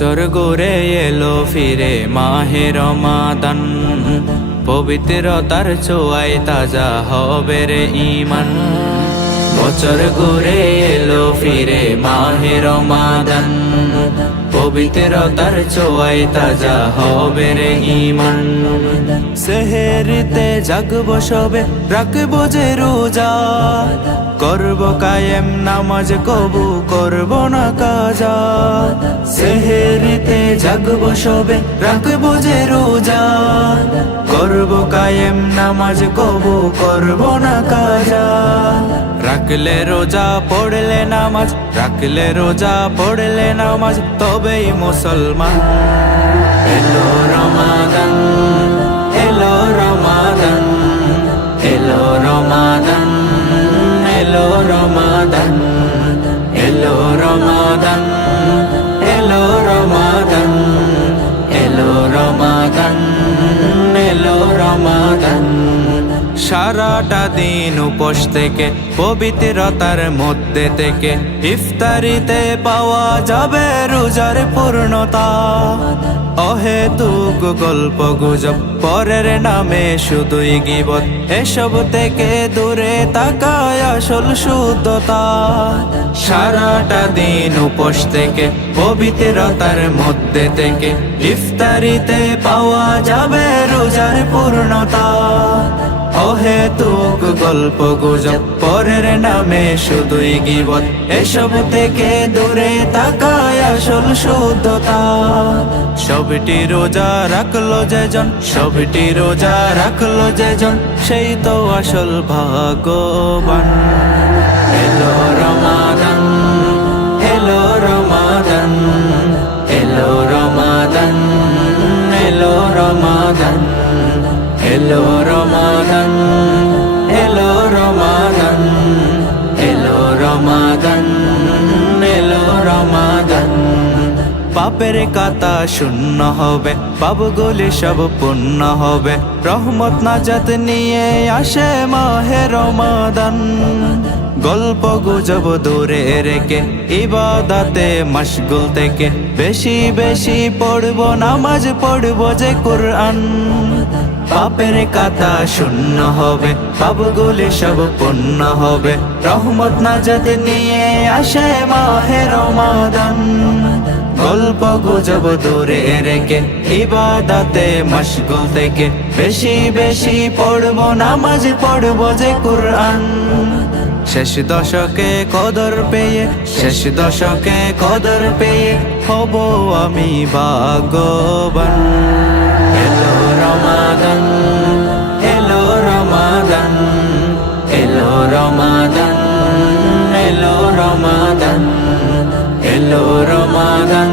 বছর ঘুরে এলো ফিরে মাহে রমাদান, পবিত্রতার ছোঁয়ায় তাজা হবে রে ঈমান। বছর ঘুরে এলো ফিরে মাহে রমাদান, পবিত্রতার ছোঁয়ায় তাজা হবে রে ঈমান। সেহেরিতে জাগবো সবে, রাখবো যে রোজা, করব কায়েম নামাজ কবু করব না কাজা। সেহেরিতে জাগবো সবে, রাখবো যে রোজা, করব কায়েম নামাজ কবু করব না কাজা। রাখলে রোজা পড়লে নামাজ, রাখলে রোজা পড়লে নামাজ, তবেই মুসলমান। এলো রমাদান, এলো রমাদান, এলো রমাদান, এলো রমাদান, এলো রমাদান, এলো রমাদান, এলো রমাদান, এলো রমাদান। সারাটা দিন উপোস থেকে পবিত্রতার মধ্যে থেকে ইফতারিতে পাওয়া যাবে রোজার পূর্ণতা। অহেতুক গল্প গুজব পরের নামে শুধুই গীবত, এসব থেকে দূরে তাকায় আসল শুদ্ধতা। সারাটা দিন উপোস থেকে পবিত্রতার মধ্যে থেকে ইফতারিতে পাওয়া যাবে রোজার পূর্ণতা। অহেতুক গল্প গুজব পরের নামে শুধুই গীবত, এসব থেকে দূরে তাকায় আসল শুদ্ধতা। সবটি রোজা রাখলো যেজন, সবটি রোজা রাখলো যেজন, সেই তো আসল ভাগ্যবান। এলো রমাদান, এলো রমাদান, এলো রমাদান, এলো রমাদান, এলো রমাদান, এলো রমাদান, এলো রমাদান, এলো রমাদান। পাপের কাতা শূন্য হবে, পাপগুলি সব পূর্ণ হবে, রহমত নাজাত নিয়ে আসে মাহে রমাদান। গল্প গুজব দূরে রেখে ইবাদতে মশগুল থেকে বেশি বেশি পড়বো নামাজ, পড়বো যে কুরআন। পাপের কাতা শূন্য হবে, পাপগুলি সব পূর্ণ হবে, রহমত নাজাত নিয়ে আসে মাহে রমাদান। গল্প গুজব দূরে রেখে ইবাদতে মশগুল থেকে বেশি বেশি পড়বো নামাজ, পড়বো যে কুরআন। শেষ দশকে কদর পেয়ে, শেষ দশকে কদর পেয়ে হব আমি ভাগ্যবান। এলো রমাদান, এলো রমাদান, এলো রমাদান, এলো রমাদান, এলো রমাদান,